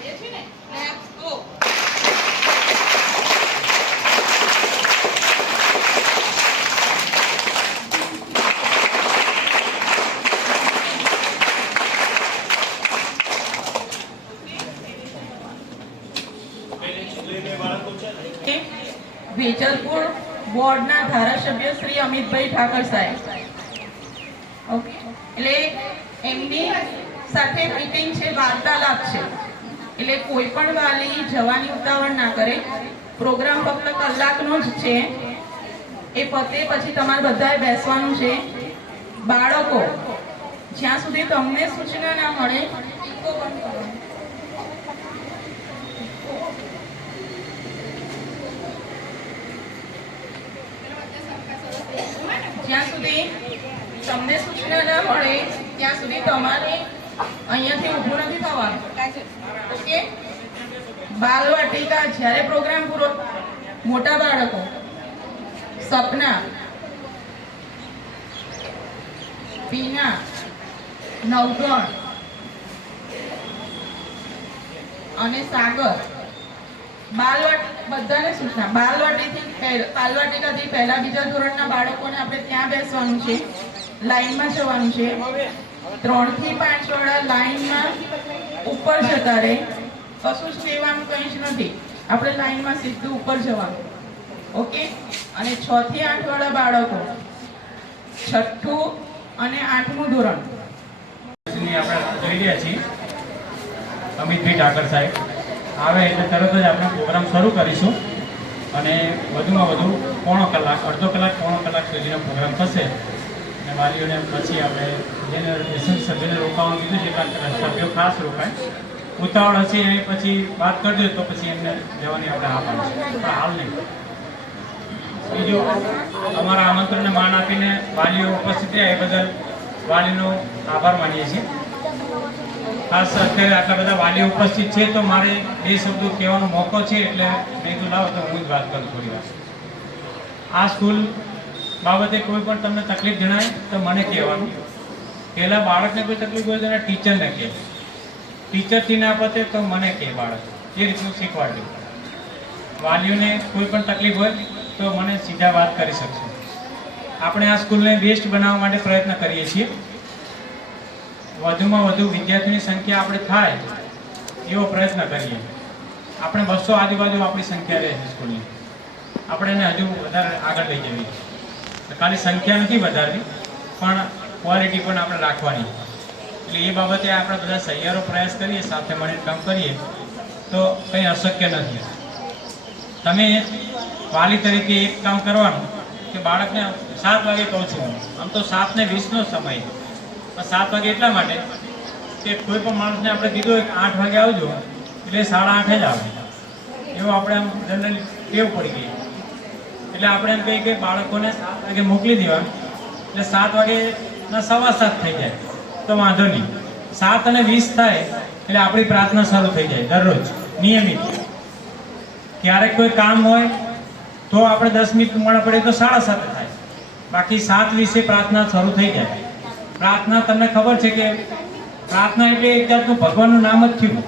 પાડીએ છીએ ને લેટ્સ ગો. વેજલપુર બોર્ડના ધારાસભ્ય શ્રી અમિતભાઈ ઠાકર સાહેબ. ઓકે, એટલે એમની સાથે મીટિંગ છે, વાર્તાલાપ છે, એટલે કોઈ પણ વાલી જવાની ઉતાવળ ના કરે. પ્રોગ્રામ ફક્ત કલાકનો જ છે, એ પતે પછી તમારે બધાએ બેસવાનું છે. બાળકો જ્યાં સુધી તમને સૂચના ના મળે જ્યાં સુધી તમને સૂચના ના મળે ત્યાં સુધી તમારે અહીંયાથી ઊભું નથી થવાનું. ઓકે, બાલવાટિકા જ્યારે પ્રોગ્રામ પૂરો, મોટા બાળકો સપના, પીના, નવગણ અને સાગર બધાને સૂચના. બાલવાટિકાથી પહેલા બીજા ધોરણના બાળકોને આપણે ત્યાં બેસવાનું છે, લાઈનમાં જવાનું છે. 3 થી 5 વાળા લાઈનમાં ઉપર જતા રહે, કશું જ લેવાનું કંઈ જ નથી, આપણે લાઈનમાં સીધું ઉપર જવાનું. ઓકે, અને 6 થી 8 વાળા બાળકો 6ઠું અને 8મું ધોરણ આપણે જોઈ રહ્યા છીએ. અમિતભાઈ ઠાકર સાહેબ આવે એટલે તરત જ આપણે પ્રોગ્રામ શરૂ કરીશું અને વધુમાં વધુ પોણો કલાક, અડધો કલાક, પોણો કલાક સુધીનો પ્રોગ્રામ થશે. અને વાલીઓને પછી આપણે જેને સભ્યોને રોકાવાનું કીધું છે એટલા સભ્યો ખાસ રોકાય. ઉતાવળ હશે એ પછી વાત કરજો તો પછી એમને જવાની આપણે હા પાડીશું, પણ હાલ નહીં. બીજું, અમારા આમંત્રણને માન આપીને વાલીઓ ઉપસ્થિત રહ્યા એ બદલ વાલીનો આભાર માનીએ છીએ. ખાસ અત્યારે આટલા બધા વાલીઓ ઉપસ્થિત છે તો મારે બે શબ્દો કહેવાનો મોકો છે એટલે મેં કીધું લાવો તો હું જ વાત કરું થોડી વાર. આ સ્કૂલ બાબતે કોઈ પણ તમને તકલીફ જણાય તો મને કહેવાનું. પહેલાં બાળકને કોઈ તકલીફ હોય તો એના ટીચરને કહે, ટીચરથી ના પતે તો મને કહે બાળક, એ રીતનું શીખવાડજો. વાલીઓને કોઈ પણ તકલીફ હોય તો મને સીધા વાત કરી શકશો. આપણે આ સ્કૂલને બેસ્ટ બનાવવા માટે પ્રયત્ન કરીએ છીએ. વધુમાં વધુ વિદ્યાર્થીની સંખ્યા આપણે થાય એવો પ્રયત્ન કરીએ. આપણે 200 આજુબાજુ આપણી સંખ્યા રહે છે સ્કૂલની, આપણે એને હજુ વધારે આગળ લઈ જવી. ખાલી સંખ્યા નથી વધારવી પણ ક્વોલિટી પણ આપણે રાખવાની. એટલે એ બાબતે આપણે બધા સહિયારો પ્રયાસ કરીએ, સાથે મળીને કામ કરીએ તો કંઈ અશક્ય નથી. તમે વાલી તરીકે એક કામ કરવાનું કે બાળકને 7 વાગે કહું છું, આમ તો 7:20નો સમય, 7 વાગે એટલા માટે કે કોઈ પણ માણસને આપણે કીધું હોય કે 8 વાગે આવજો એટલે 8:30 જ આવે, એવું આપણે આમ જનરલી ટેવ પડી ગઈ. એટલે આપણે એમ કહીએ કે બાળકોને 7 વાગે મોકલી દેવા એટલે 7 વાગેના 7:15 થઈ જાય તો વાંધો નહીં. 7:20 થાય એટલે આપણી પ્રાર્થના શરૂ થઈ જાય દરરોજ નિયમિત. ક્યારેક કોઈ કામ હોય તો આપણે 10 મિનિટ મોડા પડે તો 7:30 થાય, બાકી 7:20 પ્રાર્થના શરૂ થઈ જાય. પ્રાર્થના તમને ખબર છે કે પ્રાર્થના એટલે એક જાતનું ભગવાનનું નામ જ થયું.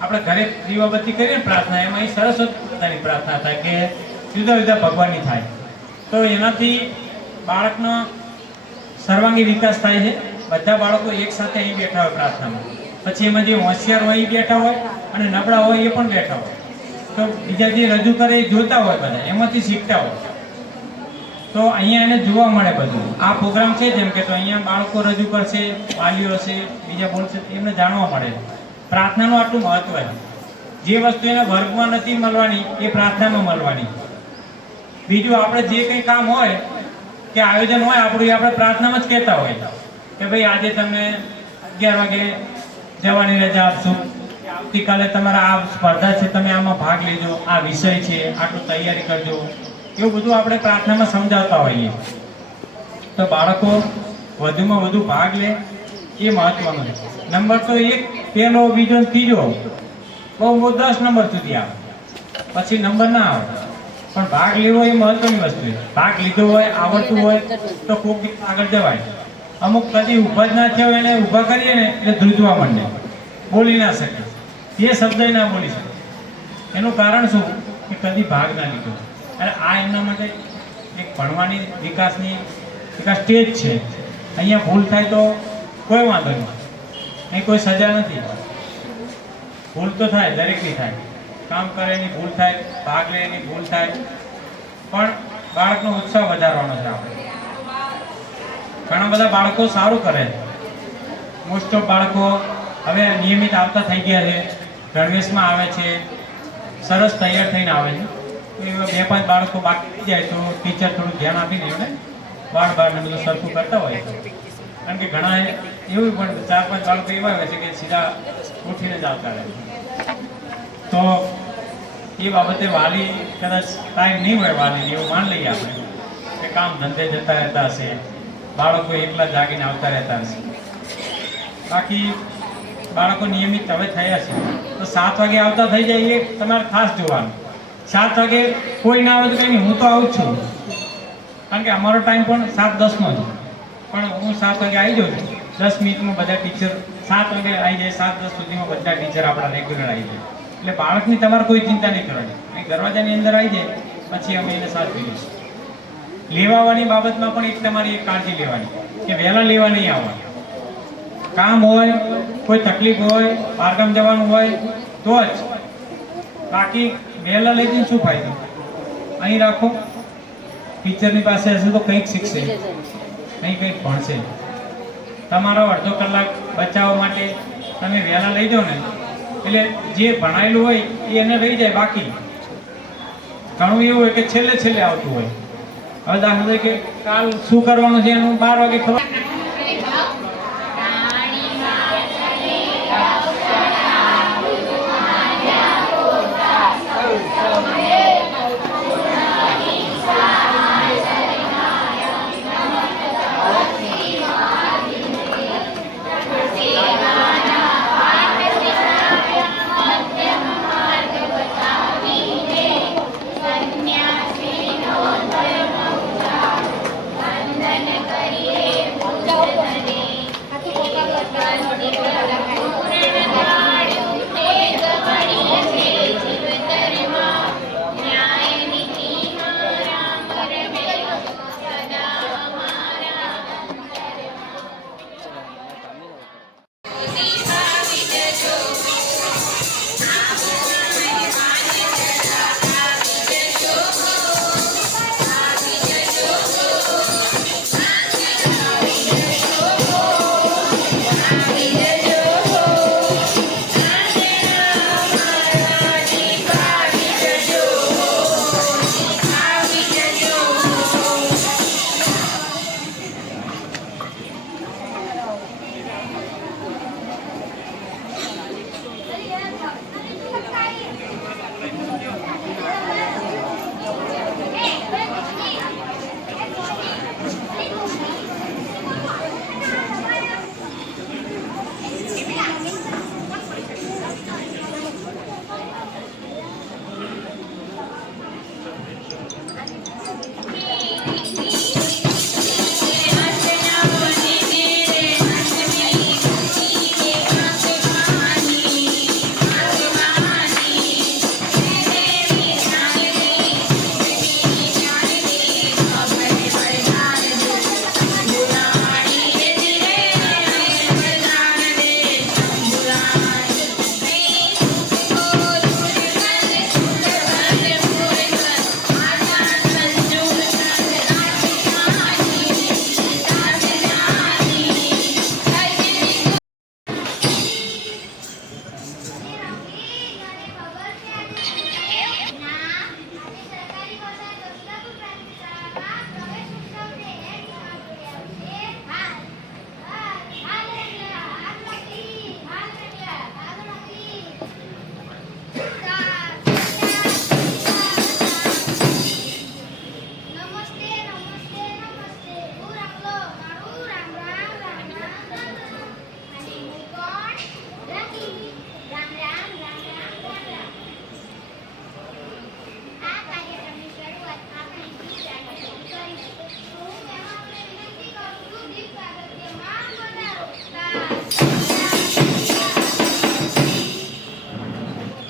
આપણે ઘરે દીવાબત્તી કરીએ ને પ્રાર્થના, એમાં સરસ્વતી પોતાની પ્રાર્થના થાય કે જુદા જુદા ભગવાનની થાય. તો એનાથી બાળકનો સર્વાંગી વિકાસ થાય છે. બધા બાળકો એક સાથે અહીં બેઠા હોય પ્રાર્થનામાં, પછી એમાં જે હોશિયાર હોય એ બેઠા હોય અને નબળા હોય એ પણ બેઠા હોય. તો બીજા જે રજૂ કરે એ જોતા હોય, બધા એમાંથી શીખતા હોય. તો અહીંયા એને જોવા મળે બધું. આ પ્રોગ્રામ છે જેમ કે તો અહીંયા બાળકો રજૂ કરશે, વાલીઓ છે, બીજા બોલશે, એમને જાણવા મળે. પ્રાર્થનાનું આટલું મહત્વ છે. જે વસ્તુ એને વર્ગમાં નથી મળવાની એ પ્રાર્થનામાં મળવાની. બીજું આપણે જે કંઈ કામ હોય કે આયોજન હોય આપણું, એ આપણે પ્રાર્થનામાં જ કહેતા હોય કે ભાઈ આજે તમને 11 વાગે જવાની રજા આપશું, આવતીકાલે તમારા આ સ્પર્ધા છે, તમે આમાં ભાગ લેજો, આ વિષય છે, આટલું તૈયારી કરજો. એવું બધું આપણે પ્રાર્થનામાં સમજાવતા હોઈએ. તો બાળકો વધુમાં વધુ ભાગ લે એ મહત્વનું છે. નંબર તો 1, પહેલો, બીજો, ત્રીજો બહુ 10 નંબર સુધી આવે, પછી નંબર ના આવે. પણ ભાગ લેવો એ મહત્વની વસ્તુ છે. ભાગ લીધો હોય, આવડતું હોય તો ખૂબ આગળ જવાય. અમુક કદી ઊભા જ ના થયા હોય એને ઊભા કરીએ ને એટલે ધ્રુજવા માંડે, બોલી ના શકે. એ શબ્દ ના બોલી શકે. એનું કારણ શું કે કદી ભાગ ના લીધો. અને આ એમના માટે એક ભણવાની વિકાસની એક સ્ટેજ છે. અહીંયા ભૂલ થાય તો કોઈ વાંધો નહીં, અહીં કોઈ સજા નથી. ભૂલ તો થાય, દરેકની થાય, કામ કરે એની ભૂલ થાય, ભાગ લે એની ભૂલ થાય, પણ બાળકનો ઉત્સાહ વધારવાનો છે આપણે. ઘણા બધા બાળકો સારું કરે છે. મોસ્ટ ઓફ બાળકો હવે નિયમિત આવતા થઈ ગયા છે, ગણવેશમાં આવે છે, સરસ તૈયાર થઈને આવે છે. એવા 2-5 બાળકો બાકી રહી જાય તો ટીચર થોડું ધ્યાન આપીને એમને બાર ને બધું સરખું કરતા હોય છે. કારણ કે ઘણા એવું પણ 4-5 બાળકો એવા હોય છે કે સીધા ઉઠીને જ આવતા રહે છે. તો એ બાબતે વાલી કદાચ ટાઈમ નહીં હોય, વાલી એવું માન લઈએ આપણે કે કામ ધંધે જતા રહેતા હશે, બાળકો એકલા જાગીને આવતા રહેતા હશે. બાકી બાળકો નિયમિત હવે થયા છે તો 7 વાગે આવતા થઈ જાય એ તમારે ખાસ જોવાનું. 7 વાગે કોઈ ના આવે તો કંઈ નહીં, હું તો આવું જ છું. કારણ કે અમારો ટાઈમ પણ 7:10નો છે, પણ હું 7 વાગે આવી જાઉં છું. 10 મિનિટમાં બધા ટીચર 7 વાગે આવી જાય, 7:10 સુધીમાં બધા ટીચર આપણા રેગ્યુલર આવી જાય. એટલે બાળકની તમારે કોઈ ચિંતા નહીં કરવાની. અહીં દરવાજાની અંદર આવી જાય પછી અમે એને સાચવી લઈશું. લેવાવાની બાબતમાં પણ એક તમારી એક કાળજી લેવાની કે વહેલા લેવા નહીં આવવાનું. કામ હોય, કોઈ તકલીફ હોય, બહારગામ જવાનું હોય તો જ. બાકી વહેલા લઈ જઈને શું ફાયદો? અહીં રાખો, ટીચરની પાસે હશે તો કંઈક શીખશે, કંઈક ભણશે. તમારો અડધો કલાક બચાવવા માટે તમે વહેલા લઈ જાઓ ને, એટલે જે ભણાયેલું હોય એ એને રહી જાય. બાકી ઘણું એવું હોય કે છેલ્લે આવતું હોય. હવે દાખલા તરીકે કાલ શું કરવાનું છે એનું 12 વાગે ખબર.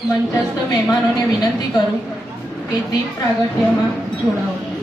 મંચસ્થ મહેમાનોને વિનંતી કરું કે દીપ પ્રાગટ્યમાં જોડાઓ.